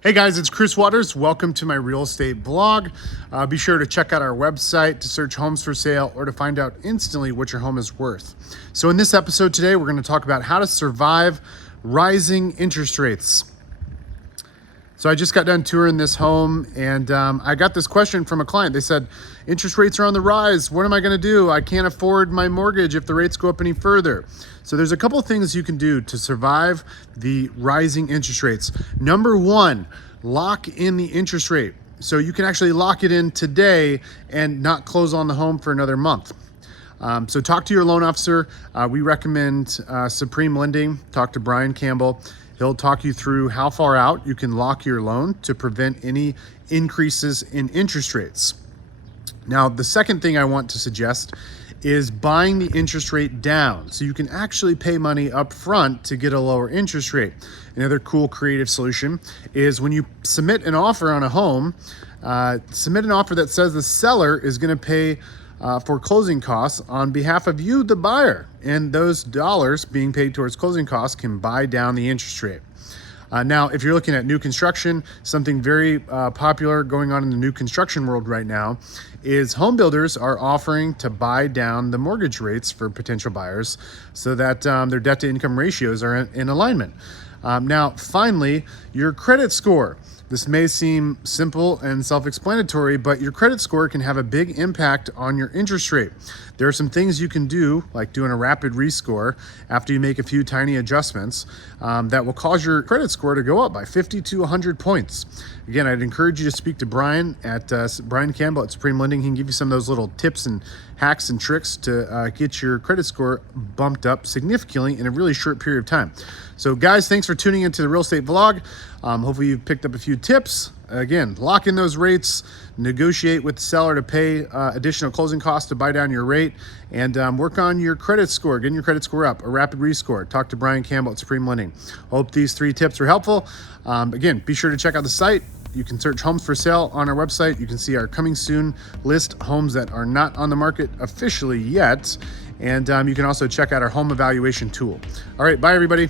Hey guys, it's ChrisWatters. Welcome to my real estate blog. Be sure to check out our website to search homes for sale or to find out instantly what your home is worth. So in this episode today, we're going to talk about how to survive rising interest rates. So I just got done touring this home and I got this question from a client. They said, interest rates are on the rise. What am I going to do? I can't afford my mortgage if the rates go up any further. So there's a couple things you can do to survive the rising interest rates. Number one, lock in the interest rate. So you can actually lock it in today and not close on the home for another month. So talk to your loan officer. We recommend Supreme Lending. Talk to Brian Campbell. He'll talk you through how far out you can lock your loan to prevent any increases in interest rates. Now, the second thing I want to suggest is buying the interest rate down so you can actually pay money up front to get a lower interest rate. Another cool creative solution is when you submit an offer on a home, submit an offer that says the seller is going to pay for closing costs on behalf of you, the buyer, and those dollars being paid towards closing costs can buy down the interest rate. Now, if you're looking at new construction, something very popular going on in the new construction world right now is home builders are offering to buy down the mortgage rates for potential buyers so that their debt to income ratios are in alignment. Now, finally, your credit score. This may seem simple and self-explanatory, but your credit score can have a big impact on your interest rate. There are some things you can do, like doing a rapid rescore after you make a few tiny adjustments that will cause your credit score to go up by 50 to 100 points. Again, I'd encourage you to speak to Brian at Brian Campbell at Supreme Lending. He can give you some of those little tips and hacks and tricks to get your credit score bumped up significantly in a really short period of time. So guys, thanks for tuning into the Real Estate Vlog. Hopefully you've picked up a few tips. Again, lock in those rates, negotiate with the seller to pay additional closing costs to buy down your rate, and work on your credit score, getting your credit score up, a rapid rescore. Talk to Brian Campbell at Supreme Lending. Hope these 3 tips were helpful. Again, be sure to check out the site. You can search homes for sale on our website. You can see our coming soon list, homes that are not on the market officially yet. And you can also check out our home evaluation tool. All right, bye everybody.